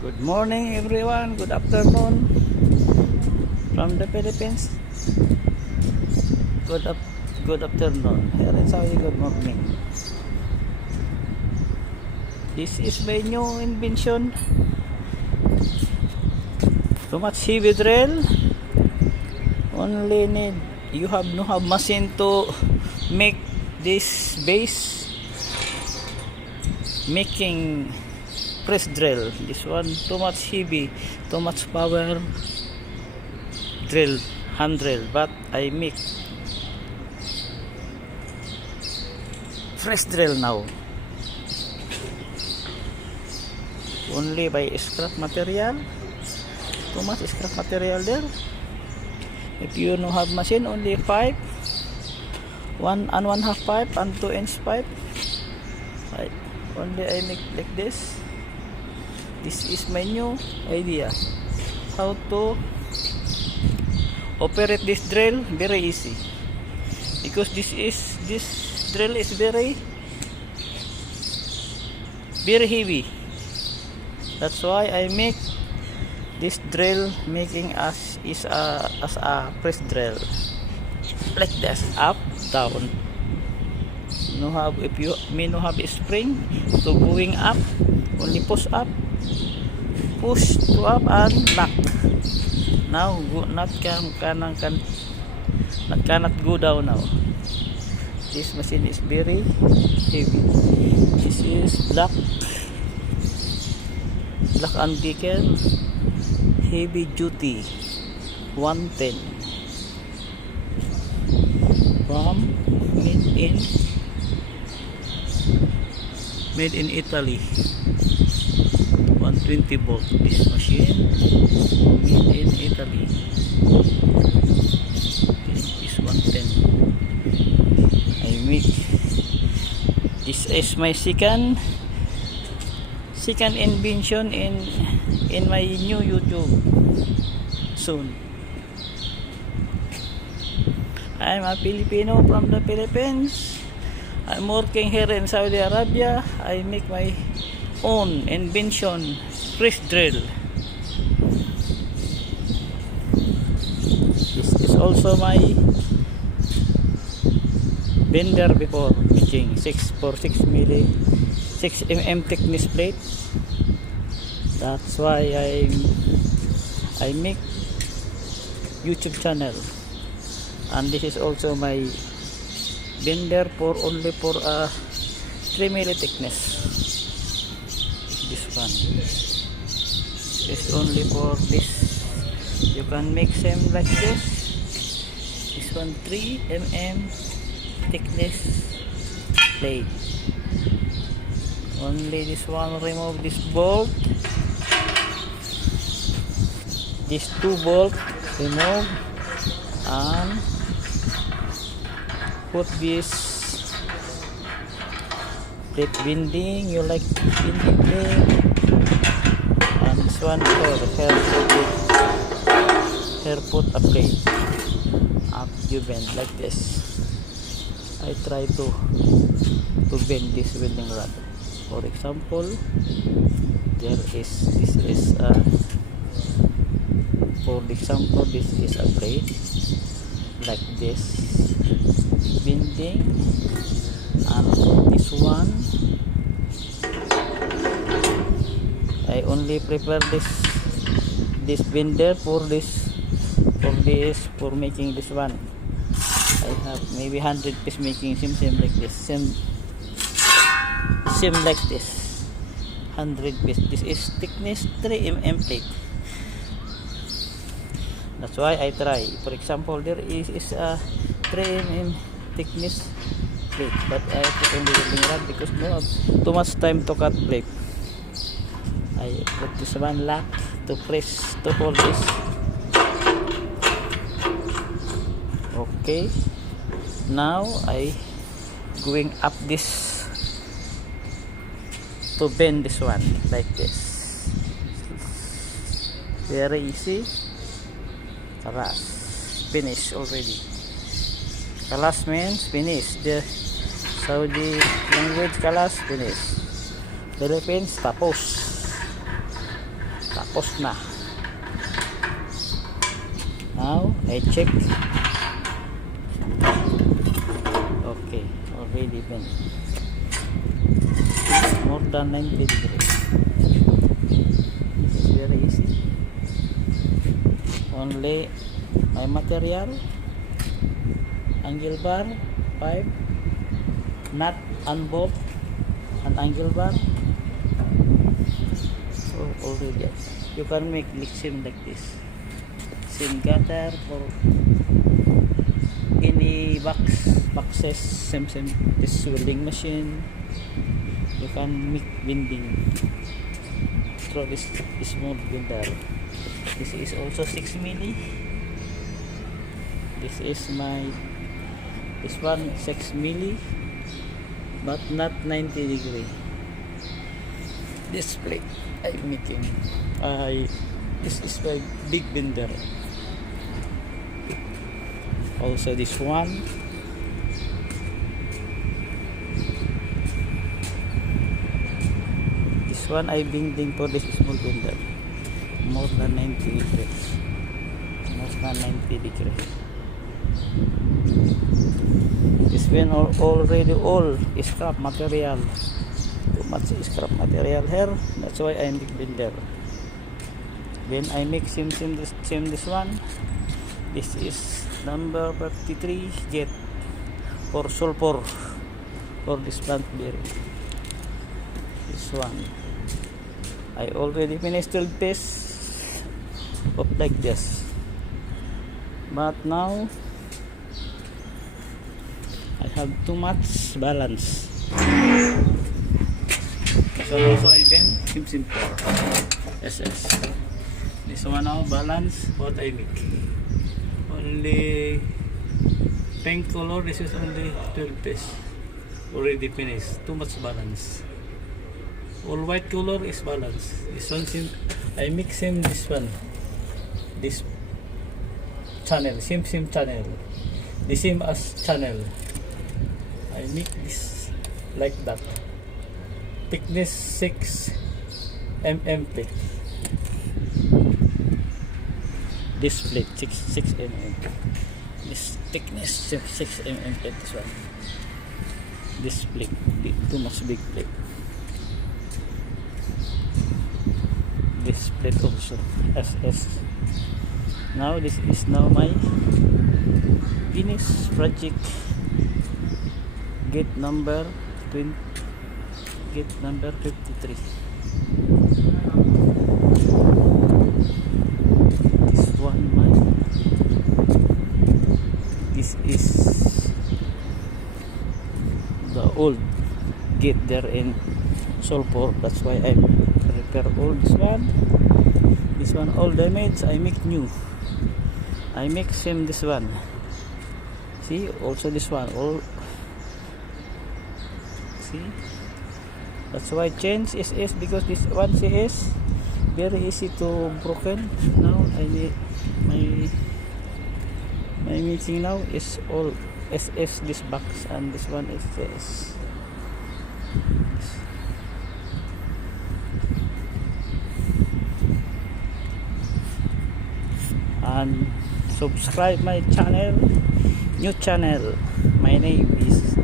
Good morning everyone, good afternoon from the Philippines. Good afternoon. Here in Saudi, good morning. This is my new invention. Too much heavy drill. Only need you have no have machine to make this base. Making press drill. This one too much heavy, too much power drill, hand drill, but I make fresh drill now. Only by scrap material. Too much scrap material there. If you no have machine, only 5, 1 and 1/2 pipe and 2-inch pipe. Only I make like this. This is my new idea how to operate this drill. Very easy because this drill is very heavy. That's why I make this drill making as a press drill like this, up down. No have, if you may no have a spring to going up, only push up, push to up and lock. Now cannot go down now. This machine is very heavy. This is black and nickel, heavy duty, 110 from made in Italy. 120 volt. This machine made in Italy. This is 110. I make this is my second invention in my new YouTube soon. I'm a Filipino from the Philippines. I'm working here in Saudi Arabia. I make my own invention, press drill. This is also my bender before, making 6 mm thickness plate. That's why I make YouTube channel, and this is also my bender for only for 3 mm thickness. This one is only for this. You can make same like this. This one 3 mm thickness plate. Only this one, remove this bolt. These 2 bolt remove and put this plate bending. You like bending plate, and this one here put a plate up. You bend like this. I try to bend this welding rod. For example, this is for example, this is a plate like this, bending, and this one I only prepare this bender for making this one. I have maybe 100 piece making same like this, same like this, 100 piece. This is thickness 3 mm plate. That's why I try. For example, there is a 3 mm thickness plate, but I put only welding rod because no have too much time to cut plate. I put this one lock to press to hold this. Okay. Now I going up this to bend this one like this. Very easy. Kalas, finish already. Kalas means finish. The Saudi language kalas, finish. Philippines, tapos. tapos na. Now I check. Okay, already been. It's more than 90 degrees. It's very easy. Only my material, angle bar, pipe, nut and bolt, and angle bar. So already you can make seam like this. Seam cutter for any boxes, same this welding machine. You can make bending through this small bender. This is also 6 milli. This is this one 6 milli, but not 90 degree. This plate I'm making. This is my big bender. Also this one. This one I bending for this small bender. More than 90 degrees. More than 90 degrees. This one already all scrap material. Too much scrap material here. That's why I make bender. Then I make seam this one. This is number 33 jet for sulfur for this plant bearing. This one I already finished the piece of like this, but now I have too much balance. So also I bend seam for SS. This one now balance what I make. Only pink color. This is only 12 piece. Already finished. Too much balance. All white color is balance. This one I mix him this one. This channel, same channel. The same as channel. I make this like that. Thickness 6 mm plate. This plate 6 mm. This thickness 6 mm plate. This one. This plate too much big plate. This plate also SS. Now this is now my finished project. Gate number 20. Gate number 53. This one this is the old gate there in sulfur. That's why I repair all this one. This one all damaged. I make new. I make same this one. See, also this one all. See, that's why change is because this one is very easy to broken. Now I need my mixing now is all SS this box, and this one is this. And subscribe my channel, new channel. My name is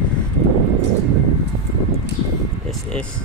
SS